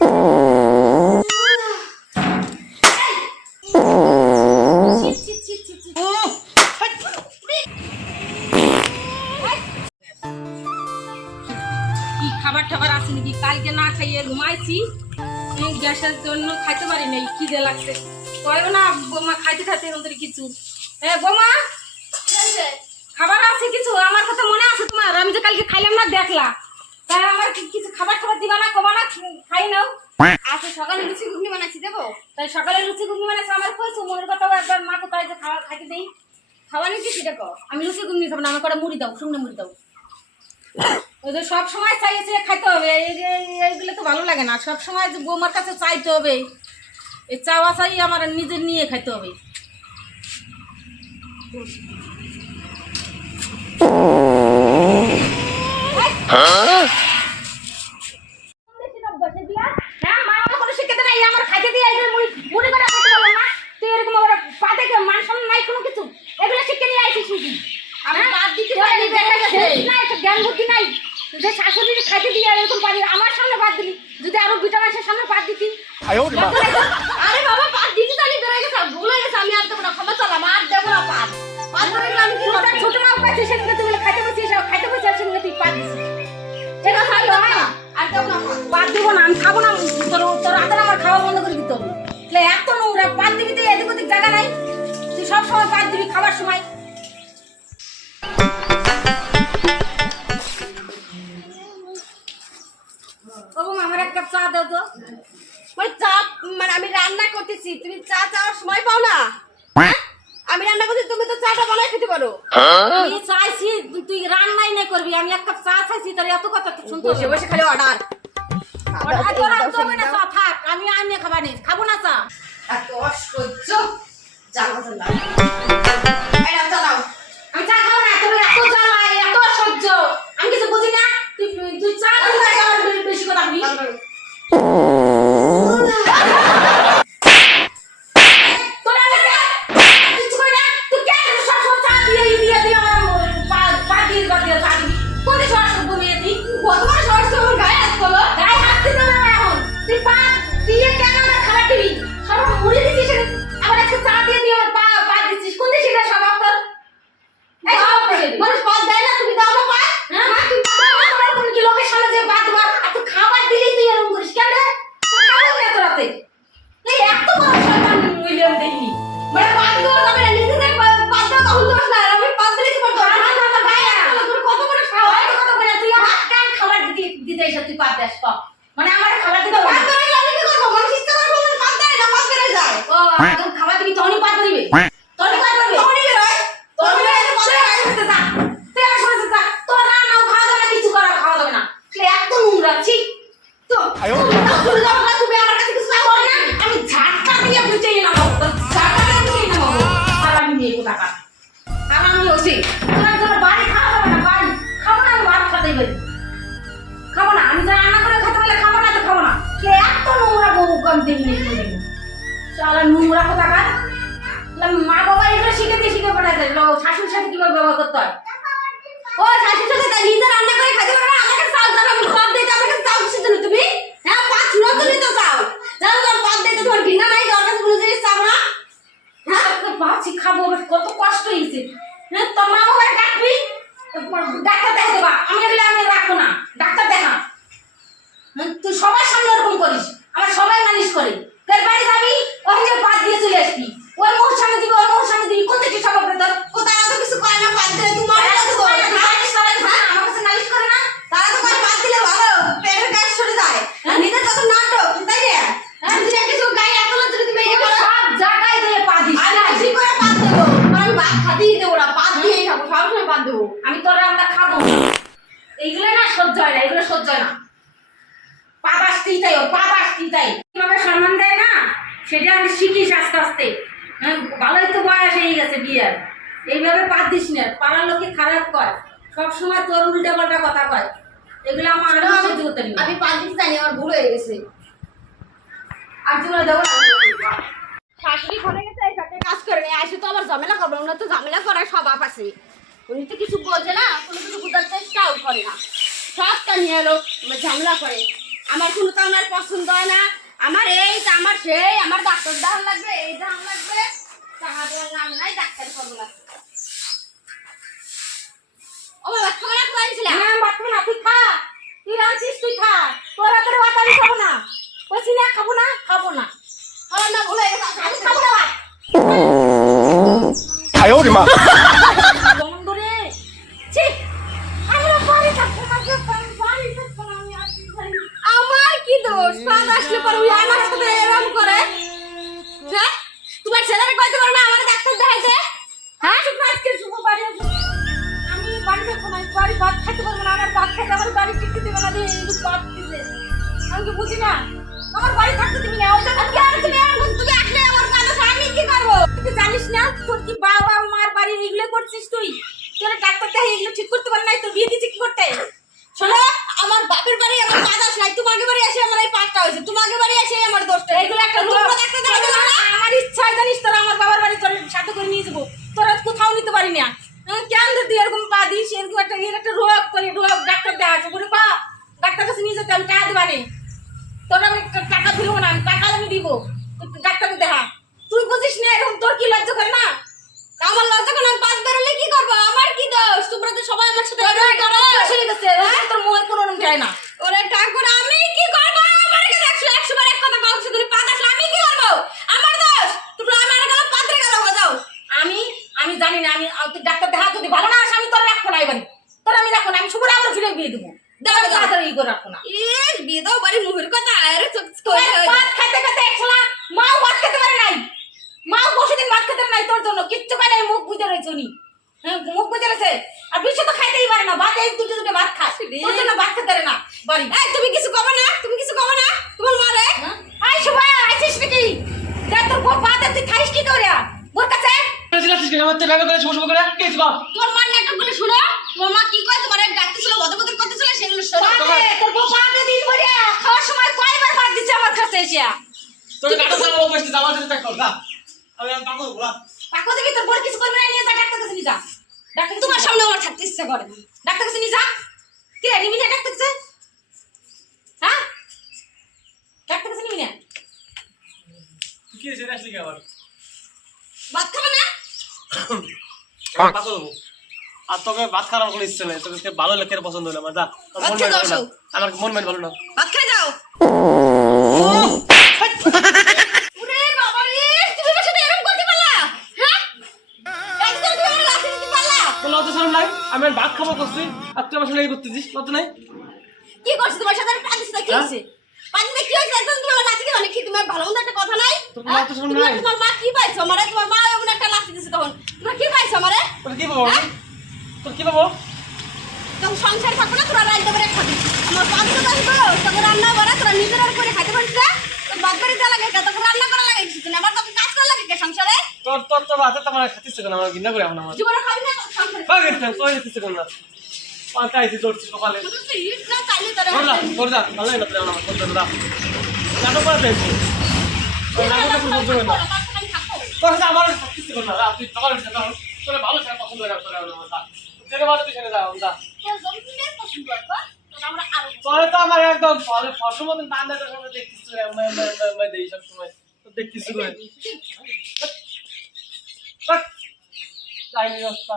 খাবার টাবার আছে নাকি? কালকে না খাইয়ে ঘুমাইছি। গ্যাসের জন্য খাইতে পারি নাই, খিদে লাগছে। কয় না বোমা খাইতে খাইতে করে কিছু। হ্যাঁ বোমা, খাবার আছে কিছু? আমার কথা মনে আছে তোমার? আমি যে কালকে খাইলাম না, দেখলা। তাই আমার কিছু খাবার খাবার দিবা না কবা না খাই নাও। আচ্ছা সকালে লুচি ঘুগনি বানাচ্ছি দেবো? তাই সকালে লুচি ঘুগনি আমার কইছো মনের কথাও একবার মা কোথায় যে খাবার খাইতে দেই। খাওয়া নিচ্ছি সেটা কো আমি লুচি ঘুগনি খাব না আমার করে মুড়ি দাও শুকনো মুড়ি দাও। সব সময় চাইছে খাইতে হবে এইগুলো তো ভালো লাগে না সব সময় যে বৌমার কাছে চাইতে হবে। এই চাওয়া চাই আমার নিজের নিয়ে খাইতে হবে। হ্যাঁ, মা আমাকে কোনো শিক্ষা দেয় না, এই আমার খাইতে দিয়ে এই যে মুড়ি- মুড়ি করে খাইতে পারলাম না। তুই এরকম ওরা পা দেখে মান সম্মান নাই কোনো কিছু। এগুলো শিক্ষা নিয়ে আইছিস নাকি? আমি হ্যাঁ? বাদ দিতে তোর পারিনি, এই নাই, তোর জ্ঞান বুদ্ধি নাই। যে শাশুড়ির খাইতে দিয়ে এরকম পারি, আমার সামনে বাদ দিলি। যদি আরও দুইটা মাসের সামনে বাদ দিতি। আরে বাবা পাঁচ দিতে চালি বেড়ে গেছে। ভুল হয়ে গেছে আমি আর দেবো না। ক্ষমা চালাম আর দেবো না ধরে আমি কি করব? ছোট সেদিনকে তুই বলে খাইতে বসিস, আর খাইতে বসে সেদিনকে তুই বাদ দিছিস। ঠিক আছে আর দেবো না। আর দেবো না পাঁচ। দিব না আমি খাব না তোর তোর হাতে আমার খাওয়া বন্ধ করে দিতে হবে। এত নোংরা বাদ দিবি তো এদিক ওদিক জায়গা নাই। তুই সব সময় বাদ দিবি খাবার সময়। আমি চাইছি তুই- তুই রান্নাই না করবি আমি এক কাপ চা চাইছি তাহলে এত কথা তো শুনতে বসে বসে খালি অর্ডার আর তোর তো না চা থাক আমি আনিয়ে খাবার নেই খাব না চা। এত অসহ্য। জ্বালা এই এত বড় শয়তান উইলিয়াম দেখিনি মানে পাত দেওয়া যাবে নিজে থেকে পাত দেওয়া তখন দোষ না আমি পাত দিলে তোমার দোষ না আমার গায়ে না। কত বড় সাহস কথা বলে তুই আমার কেন খাবার দিতে দিতে এসে তুই পাত দেস মানে আমার খাবার দিতে না। দেওয়া আমি কি করব মানুষ ইচ্ছা করে বলবে পাত না পাত বেড়ে যায় ও শালা নোংরা কোথাকার। মা বাবা এগুলো শিখে দিয়ে শিখে পাঠাইছে শাশুড়ির সাথে কীভাবে ব্যবহার করতে হয়? ও শাশুর সাথে তাই নিজে রান্না করে খেতে পারো আমাকে চাল দাও আমি পাত দিতে, আমাকে চাল কিসের জন্য তুমি? হ্যাঁ পাঁচ নতুনই তো চাও জানো তো পাত দিতে তোমার ঘৃণা নাই কাছে কোনো জিনিস চাও না? হ্যাঁ? ভাবছি খাব, কত কষ্ট হয়েছে। হ্যাঁ তোর মা বাবার ডাকবি ডাক্তার দেখা দেবা আমি এগুলো আমি রাখব না ডাক্তার দেখা হ্যাঁ, তুই সবার সামনে ওরকম করিস আমার সবাই মালিশ করে তোর বাড়ি যাবি ওখানে যে বাদ দিয়ে চলে আসবি ওর মুখ সামনে দিবি ওর মুখ সামনে দিবি কোন থেকে সবার তোর ও তারা তো কিছু করে না পাত দিলে তোমার কাছে তো নালিশ করে না আমার কাছে নালিশ করে না তারা তো করে পাত দিলে ভালো পেটের কাজ সরে যায় আর নিজের যত নাটক তাই না হ্যাঁ যদি কিছু গায়ে এত লজ্জা তুমি এই করো সব জায়গায় দিয়ে পা দিস আমি বেশি করে পাত দেবো আর আমি ভাত খাতেই দেবো না পাত দিয়েই খাব সবসময় পাত দেবো আমি তোর আমরা খাব এইগুলো না সহ্য হয় না এগুলো সহ্য না। পা আসতেই তাই ও? পা আসতেই তাই? কীভাবে সম্মান দেয় না? সেটা আমি শিখিস আস্তে আস্তে। হ্যাঁ, ভালোই তো বয়স হয়ে গেছে বিয়ের। এইভাবে পা দিস না। পাড়ার লোকে খারাপ কয় সবসময় তোর উল্টা পাল্টা কথা কয়। এগুলো আমার আরও সহ্য করতে আমি পাত দিতে জানি আমার ভুল হয়ে গেছে। আর জীবনে দেবো শাশুড়ি ঘরে গেছে এই ঘরে কাজ করে নেই আসে তো আবার ঝামেলা করবে। ওনার তো ঝামেলা করার স্বভাব আছে। উনি তো কিছু বোঝে না কোনো কিছু বোঝার চেষ্টাও করে না। সবটা নিয়ে এলো ঝামেলা করে আমার কোনো তো আমার পছন্দ হয় না আমার এই তা আমার সেই আমার ডাক্তার দাম লাগবে এই দাম লাগবে টাকা দেওয়ার নাম নাই ডাক্তার করবো না ও বাবা খাবার খাবার আনছিলাম হ্যাঁ বাচ্চা না তুই খা তুই রাঁধছিস তুই খা তোরা তোর ভাত আমি খাবো না বলছি না খাবো না খাবো না খাবার না ভুলে গেছে আমি খাবো না ভাত 哎呦我的妈！ ছেলেরা কইতে পারো না আমার ডাক্তার দেখাইতে? হ্যাঁ? শুধু আজকে শুভ বাড়ি। আমি বাড়ি থাকব না বাড়ি ভাত খেতে পারব না আমার ভাত খেতে আমার বাড়ি টিকতে দেবে না দিয়ে কিন্তু ভাত দিতে আমি তো বুঝি না। আমার বাড়ি থাকতে তুমি না। ওই জন্য আর তুমি আর তুমি আসলে আমার কাছে আমি কি করব? তুই জানিস না তোর কি বাবা মার বাড়ি এগুলো করছিস তুই তোর ডাক্তার দেখাই এগুলো ঠিক করতে পারে নাই তোর বিয়ে দিচ্ছে কি করতে শোনো আমার বাপের বাড়ি আমার কাজ আসে নাই তোমাকে বাড়ি আসে আমার এই পাঁচটা হয়েছে তোমাকে বাড়ি আসে আমার দোষটা এগুলো একটা তোমরা রোগ ডাক্তার দেখাইতে পারো না? আমার ইচ্ছা হয় জানিস তোরা আমার বাবার বাড়ি তোর সাথে করে নিয়ে যাব তোরা পারি না কেন তুই এরকম পা দিস এরকম একটা এর একটা রোগ তোর রোগ ডাক্তার দেখা আছে বলে পা ডাক্তার কাছে নিয়ে যেতে আমি টাকা দেবানে তোর আমি টাকা দিবো না আমি টাকা আমি দিব। ডাক্তারকে দেখা। তুই বুঝিস না এরকম তোর কি লজ্জা করে না? আমার লজ্জা করে আমি পাঁচ বেরোলে কি করব? আমার কি দোষ? তোমরা তো সবাই আমার সাথে তোর করো। অভ্যাস হয়ে তোর মুখে কোনো রকম যায় না ওরে ঠাকুর আমি কি করব আমার কাছে একশো একশো বার এক কথা কাউকে তুমি পাঁচ আসলে আমি কি করব আমার দোষ তোমরা আমার গেল পাত্রে গেল যাও আমি আমি জানি না আমি আ, তুই ডাক্তার দেখা যদি ভালো না আসে আমি তোর রাখব না এবারে তোর আমি রাখব না ফিরে বিয়ে দেবো। দাও, দাও। তাড়াতাড়ি ই করে রাখব না। এ বিয়ে দাও বাড়ি মুখের কথা আরে চোখ তোর ভাত খেতে খেতে মাও ভাত খেতে পারে নাই। মাও বসে দিন ভাত খেতে নাই তোর জন্য কিচ্ছু খাই নাই মুখ বুঝে রয়েছে উনি। হ্যাঁ মুখ বুঝে রয়েছে। আর বিশ্ব তো খাইতেই পারে না ভাত এই দুটো দুটো ভাত খায়। তোর জন্য ভাত খেতে পারে না বাড়ি। এই তুমি কিছু কবে না তুমি কিছু কবে না তোমার মারে হ্যাঁ? আই শুভা আইছিস নাকি? দেখ তোর বউ ভাত তুই খাইস কি করে? বোর কাছে? তোমার মার নাটকগুলো শুনো। তোমার মা কি কয় তোমার এক ডাক্তার ছিল বদর বদর করতেছিল বাদে, তোর বউ দিন খাওয়ার সময় কয়বার ভাত দিচ্ছে আমার কাছে এসে? পাকো দিবি তোর বড় কিছু করবি না নিয়ে যা ডাক্তার কাছে নিয়ে যা। ডাক্তার তোমার সামনে আমার থাকতে ইচ্ছা করে ডাক্তার কাছে নিয়ে যা। কি রে নিবি না ডাক্তার কাছে? হ্যাঁ? ডাক্তার কাছে নিবি না? ভাত খাবে না? আর তোকে ভাত খাওয়ার কোনো ইচ্ছে নেই। তোকে ভালো লেখের পছন্দ হলো আমার যা। আমার মন মেন ভালো না। ভাত খেয়ে যাও। তুমি সাথে হ্যাঁ? তুমি আমি ভাত খাব করছি। আর তুই আমার সঙ্গে করতেছিস? লজ্জা নাই? কি করছিস? তোমার সাথে পাঁচ দিতে কি হ্যাঁ? হয়েছে? পাঁচ দিতে কি হয়েছে? একদম তুমি আমার লাথি দিবা নাকি তোমার ভালো মন্দ একটা কথা নাই? তোর হ্যাঁ? লাথি শোন নাই। তোমার মা কি পাইছো? আমারে? তোমার মা এমন একটা লাথি দিছে তখন। তোমার কি পাইছো আমারে? কি পাবো? তোর কি পাবো তখন সংসার থাকবে না তোরা রাইতে করে খাবি। আমার পাঁচ দিতে আসব তখন রান্না করা তোরা নিজের আর করে খাইতে পারিস না। তোর বাদ বাড়ি দেওয়া লাগে? তখন রান্না করা লাগে কিছু আবার তখন কাজ করা লাগে সংসারে? তোর তোর তোর হাতে তো আমার খাতিস কেন আমার ঘৃণা করে এখন আমার। জীবনে খাবি না সংসারে। ভাগ এখান তোর খাতিস কেন না? পাঁচটা আইসি তোরছিস কপালে। শুধু তুই ইট না চাইলে তোরা তোর যা ভালো লাগে তোর আমার তোর যা। নাটক করে দেখ নাটক করে সহ্য করে না। তোর সাথে আমার খাতিস কেন না তুই সকালে যা তোর ভালো ছেলে পছন্দ হয়ে তোর আমার যা যেতে পারো তুই সেটা যা যা তোরে তো আমার একদম ফলে ফসল মতন বান্ধা করে সবাই দেখতিস তুই দেই সব সময়। তো রাস্তা